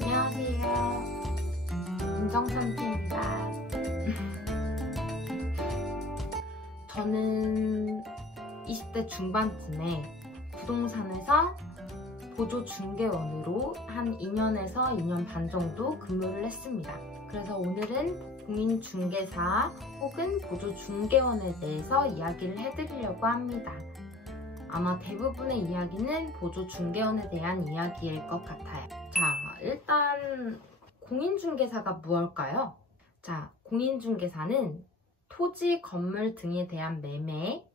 안녕하세요. 인정선지입니다. 저는 20대 중반쯤에 부동산에서 보조 중개원으로 한 2년에서 2년 반 정도 근무를 했습니다. 그래서 오늘은 공인중개사 혹은 보조 중개원에 대해서 이야기를 해드리려고 합니다. 아마 대부분의 이야기는 보조 중개원에 대한 이야기일 것 같아요. 자, 일단 공인중개사가 무엇일까요? 자, 공인중개사는 토지, 건물 등에 대한 매매,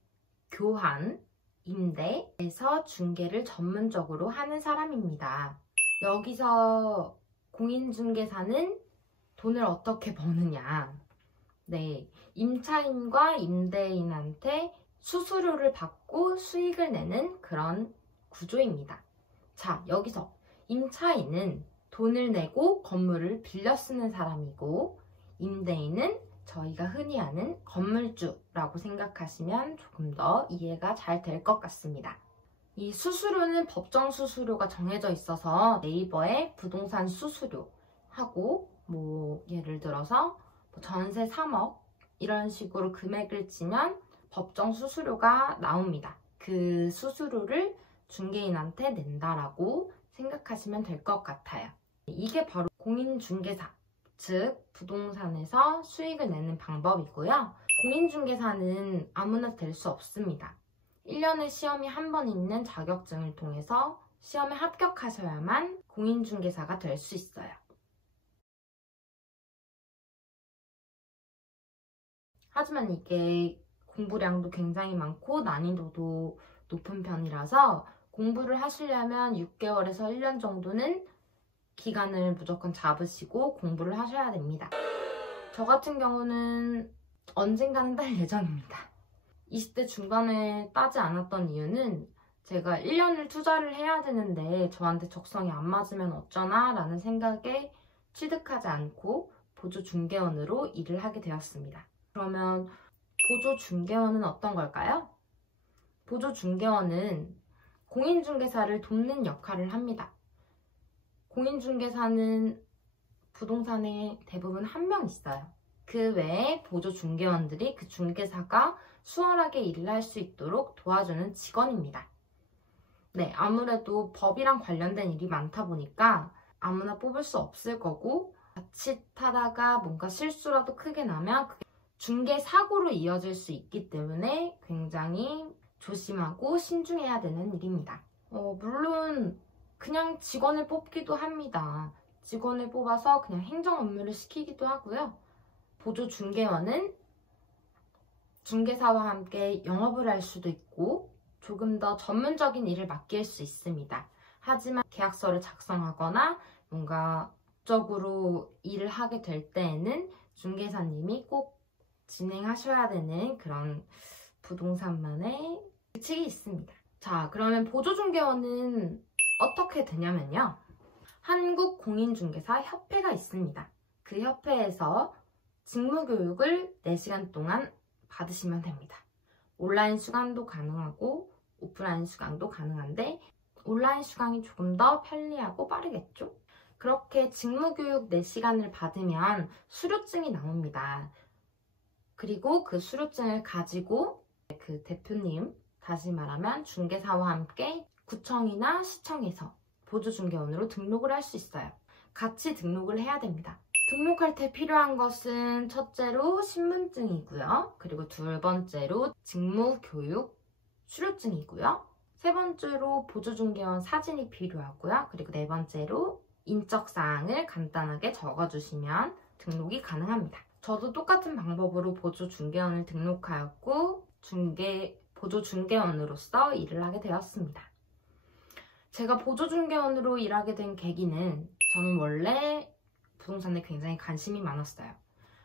교환, 임대에서 중개를 전문적으로 하는 사람입니다. 여기서 공인중개사는 돈을 어떻게 버느냐? 네, 임차인과 임대인한테 수수료를 받고 수익을 내는 그런 구조입니다. 자, 여기서 임차인은 돈을 내고 건물을 빌려 쓰는 사람이고, 임대인은 저희가 흔히 아는 건물주라고 생각하시면 조금 더 이해가 잘 될 것 같습니다. 이 수수료는 법정 수수료가 정해져 있어서 네이버에 부동산 수수료 하고 예를 들어서 전세 3억 이런 식으로 금액을 치면 법정 수수료가 나옵니다. 그 수수료를 중개인한테 낸다라고 생각하시면 될 것 같아요. 이게 바로 공인중개사, 즉 부동산에서 수익을 내는 방법이고요. 공인중개사는 아무나 될 수 없습니다. 1년에 시험이 한 번 있는 자격증을 통해서 시험에 합격하셔야만 공인중개사가 될 수 있어요. 하지만 이게 공부량도 굉장히 많고 난이도도 높은 편이라서 공부를 하시려면 6개월에서 1년 정도는 기간을 무조건 잡으시고 공부를 하셔야 됩니다. 저 같은 경우는 언젠가는 딸 예정입니다. 20대 중반에 따지 않았던 이유는 제가 1년을 투자를 해야 되는데 저한테 적성이 안 맞으면 어쩌나 라는 생각에 취득하지 않고 보조 중개원으로 일을 하게 되었습니다. 그러면 보조 중개원은 어떤 걸까요? 보조 중개원은 공인중개사를 돕는 역할을 합니다. 공인중개사는 부동산에 대부분 한 명 있어요. 그 외에 보조 중개원들이 그 중개사가 수월하게 일을 할 수 있도록 도와주는 직원입니다. 네, 아무래도 법이랑 관련된 일이 많다 보니까 아무나 뽑을 수 없을 거고, 자칫하다가 뭔가 실수라도 크게 나면 그게 중개 사고로 이어질 수 있기 때문에 굉장히 조심하고 신중해야 되는 일입니다. 물론 그냥 직원을 뽑기도 합니다. 직원을 뽑아서 그냥 행정 업무를 시키기도 하고요. 보조 중개원은 중개사와 함께 영업을 할 수도 있고 조금 더 전문적인 일을 맡길 수 있습니다. 하지만 계약서를 작성하거나 뭔가 법적으로 일을 하게 될 때에는 중개사님이 꼭 진행하셔야 되는 그런 부동산만의 규칙이 있습니다. 자, 그러면 보조중개원은 어떻게 되냐면요. 한국공인중개사협회가 있습니다. 그 협회에서 직무교육을 4시간 동안 받으시면 됩니다. 온라인 수강도 가능하고 오프라인 수강도 가능한데 온라인 수강이 조금 더 편리하고 빠르겠죠? 그렇게 직무교육 4시간을 받으면 수료증이 나옵니다. 그리고 그 수료증을 가지고 그 대표님, 다시 말하면 중개사와 함께 구청이나 시청에서 보조중개원으로 등록을 할 수 있어요. 같이 등록을 해야 됩니다. 등록할 때 필요한 것은 첫째로 신분증이고요. 그리고 두 번째로 직무교육 수료증이고요. 세 번째로 보조중개원 사진이 필요하고요. 그리고 네 번째로 인적사항을 간단하게 적어주시면 등록이 가능합니다. 저도 똑같은 방법으로 보조중개원을 등록하였고 보조중개원으로서 일을 하게 되었습니다. 제가 보조중개원으로 일하게 된 계기는 저는 원래 부동산에 굉장히 관심이 많았어요.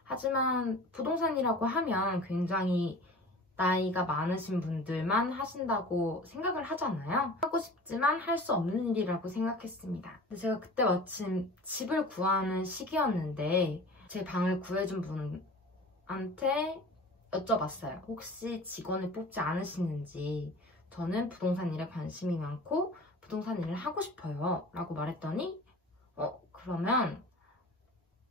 하지만 부동산이라고 하면 굉장히 나이가 많으신 분들만 하신다고 생각을 하잖아요. 하고 싶지만 할 수 없는 일이라고 생각했습니다. 제가 그때 마침 집을 구하는 시기였는데 제 방을 구해준 분한테 여쭤봤어요. 혹시 직원을 뽑지 않으시는지. 저는 부동산 일에 관심이 많고 부동산 일을 하고 싶어요 라고 말했더니 그러면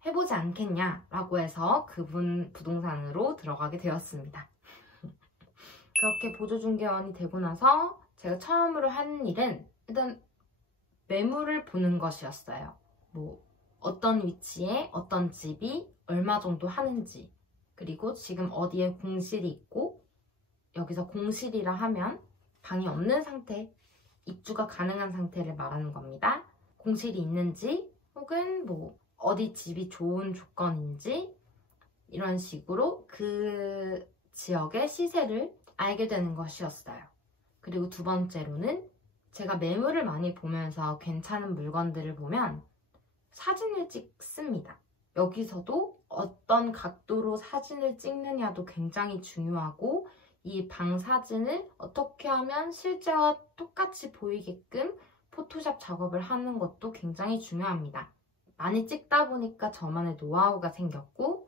해보지 않겠냐 라고 해서 그분 부동산으로 들어가게 되었습니다. 그렇게 보조중개원이 되고 나서 제가 처음으로 한 일은 일단 매물을 보는 것이었어요. 뭐 어떤 위치에 어떤 집이 얼마 정도 하는지, 그리고 지금 어디에 공실이 있고, 여기서 공실이라 하면 방이 없는 상태, 입주가 가능한 상태를 말하는 겁니다. 공실이 있는지 혹은 뭐 어디 집이 좋은 조건인지 이런 식으로 그 지역의 시세를 알게 되는 것이었어요. 그리고 두 번째로는 제가 매물을 많이 보면서 괜찮은 물건들을 보면 사진을 찍습니다. 여기서도 어떤 각도로 사진을 찍느냐도 굉장히 중요하고 이 방 사진을 어떻게 하면 실제와 똑같이 보이게끔 포토샵 작업을 하는 것도 굉장히 중요합니다. 많이 찍다 보니까 저만의 노하우가 생겼고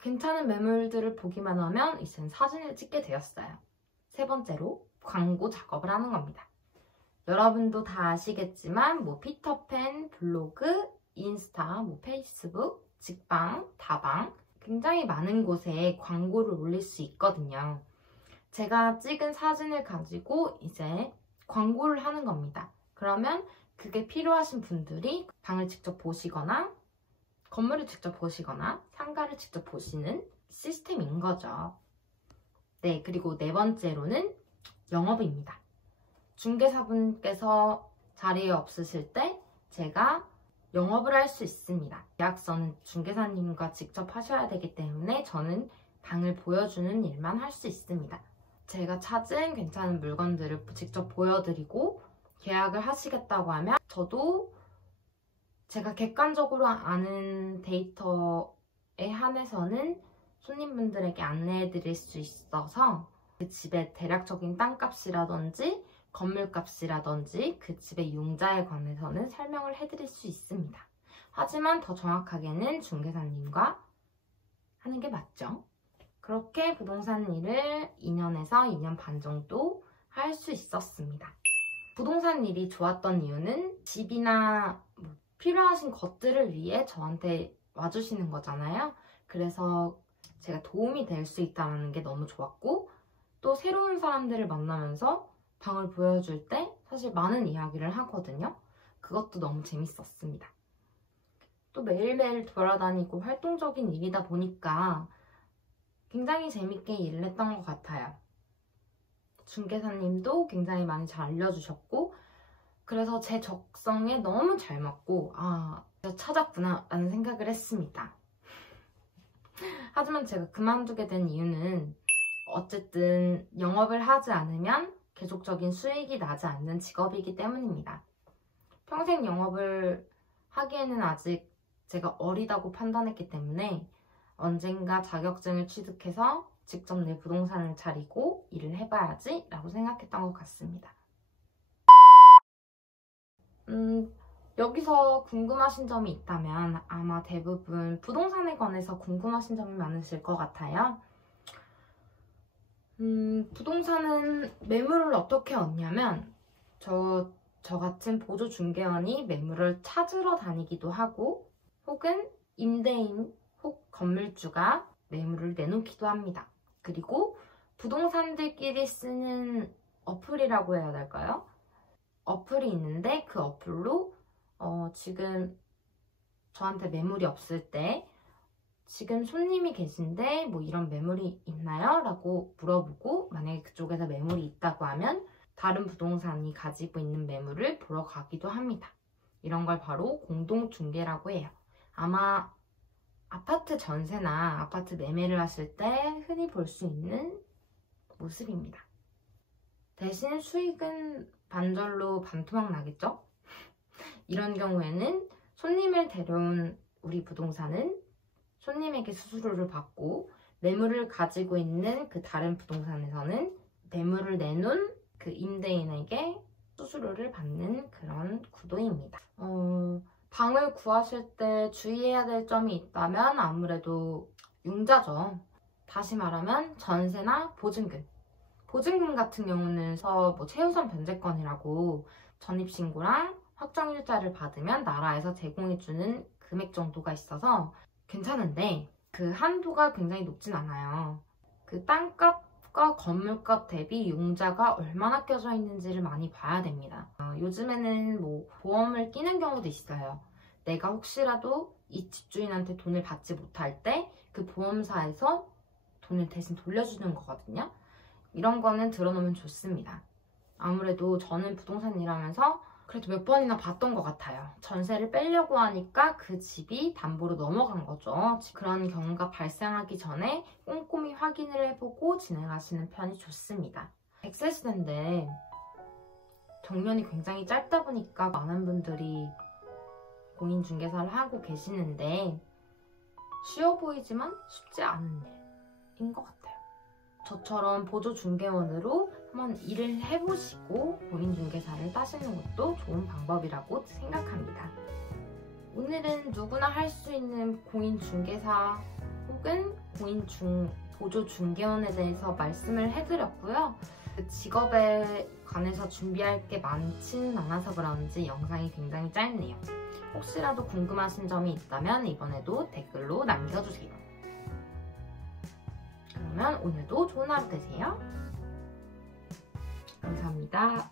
괜찮은 매물들을 보기만 하면 이제는 사진을 찍게 되었어요. 세 번째로 광고 작업을 하는 겁니다. 여러분도 다 아시겠지만 뭐 피터팬, 블로그, 인스타, 뭐 페이스북, 직방, 다방 굉장히 많은 곳에 광고를 올릴 수 있거든요. 제가 찍은 사진을 가지고 이제 광고를 하는 겁니다. 그러면 그게 필요하신 분들이 방을 직접 보시거나 건물을 직접 보시거나 상가를 직접 보시는 시스템인 거죠. 네, 그리고 네 번째로는 영업입니다. 중개사분께서 자리에 없으실 때 제가 영업을 할 수 있습니다. 계약서는 중개사님과 직접 하셔야 되기 때문에 저는 방을 보여주는 일만 할 수 있습니다. 제가 찾은 괜찮은 물건들을 직접 보여드리고 계약을 하시겠다고 하면 저도 제가 객관적으로 아는 데이터에 한해서는 손님분들에게 안내해 드릴 수 있어서 그 집의 대략적인 땅값이라든지 건물값이라든지 그 집의 융자에 관해서는 설명을 해드릴 수 있습니다. 하지만 더 정확하게는 중개사님과 하는 게 맞죠. 그렇게 부동산 일을 2년에서 2년 반 정도 할 수 있었습니다. 부동산 일이 좋았던 이유는 집이나 필요하신 것들을 위해 저한테 와주시는 거잖아요. 그래서 제가 도움이 될 수 있다는 게 너무 좋았고 또 새로운 사람들을 만나면서 방을 보여줄 때 사실 많은 이야기를 하거든요. 그것도 너무 재밌었습니다. 또 매일매일 돌아다니고 활동적인 일이다 보니까 굉장히 재밌게 일을 했던 것 같아요. 중개사님도 굉장히 많이 잘 알려주셨고 그래서 제 적성에 너무 잘 맞고 내가 찾았구나 라는 생각을 했습니다. 하지만 제가 그만두게 된 이유는 어쨌든 영업을 하지 않으면 계속적인 수익이 나지 않는 직업이기 때문입니다. 평생 영업을 하기에는 아직 제가 어리다고 판단했기 때문에 언젠가 자격증을 취득해서 직접 내 부동산을 차리고 일을 해봐야지 라고 생각했던 것 같습니다. 여기서 궁금하신 점이 있다면 아마 대부분 부동산에 관해서 궁금하신 점이 많으실 것 같아요. 부동산은 매물을 어떻게 얻냐면 저 같은 보조중개원이 매물을 찾으러 다니기도 하고 혹은 임대인 혹 건물주가 매물을 내놓기도 합니다. 그리고 부동산들끼리 쓰는 어플이라고 해야 될까요? 어플이 있는데 그 어플로 지금 저한테 매물이 없을 때 지금 손님이 계신데 뭐 이런 매물이 있나요? 라고 물어보고 만약에 그쪽에서 매물이 있다고 하면 다른 부동산이 가지고 있는 매물을 보러 가기도 합니다. 이런 걸 바로 공동중개라고 해요. 아마 아파트 전세나 아파트 매매를 하실 때 흔히 볼 수 있는 모습입니다. 대신 수익은 반절로 반토막 나겠죠? 이런 경우에는 손님을 데려온 우리 부동산은 손님에게 수수료를 받고 매물을 가지고 있는 그 다른 부동산에서는 매물을 내놓은 그 임대인에게 수수료를 받는 그런 구도입니다. 방을 구하실 때 주의해야 될 점이 있다면 아무래도 융자죠. 다시 말하면 전세나 보증금. 보증금 같은 경우는 최우선 변제권이라고 전입신고랑 확정일자를 받으면 나라에서 제공해주는 금액 정도가 있어서 괜찮은데 그 한도가 굉장히 높진 않아요. 그 땅값과 건물값 대비 융자가 얼마나 껴져 있는지를 많이 봐야 됩니다. 요즘에는 보험을 끼는 경우도 있어요. 내가 혹시라도 이 집주인한테 돈을 받지 못할 때 그 보험사에서 돈을 대신 돌려주는 거거든요. 이런 거는 들어놓으면 좋습니다. 아무래도 저는 부동산 일하면서 그래도 몇 번이나 봤던 것 같아요. 전세를 빼려고 하니까 그 집이 담보로 넘어간 거죠. 그런 경우가 발생하기 전에 꼼꼼히 확인을 해보고 진행하시는 편이 좋습니다. 100세시대인데 정년이 굉장히 짧다 보니까 많은 분들이 공인중개사를 하고 계시는데 쉬워 보이지만 쉽지 않은 일인 것 같아요. 저처럼 보조중개원으로 한번 일을 해보시고 공인중개사를 따시는 것도 좋은 방법이라고 생각합니다. 오늘은 누구나 할 수 있는 공인중개사 혹은 보조중개원에 대해서 말씀을 해드렸고요. 그 직업에 관해서 준비할 게 많지는 않아서 그런지 영상이 굉장히 짧네요. 혹시라도 궁금하신 점이 있다면 이번에도 댓글로 남겨주세요. 그러면 오늘도 좋은 하루 되세요. 감사합니다.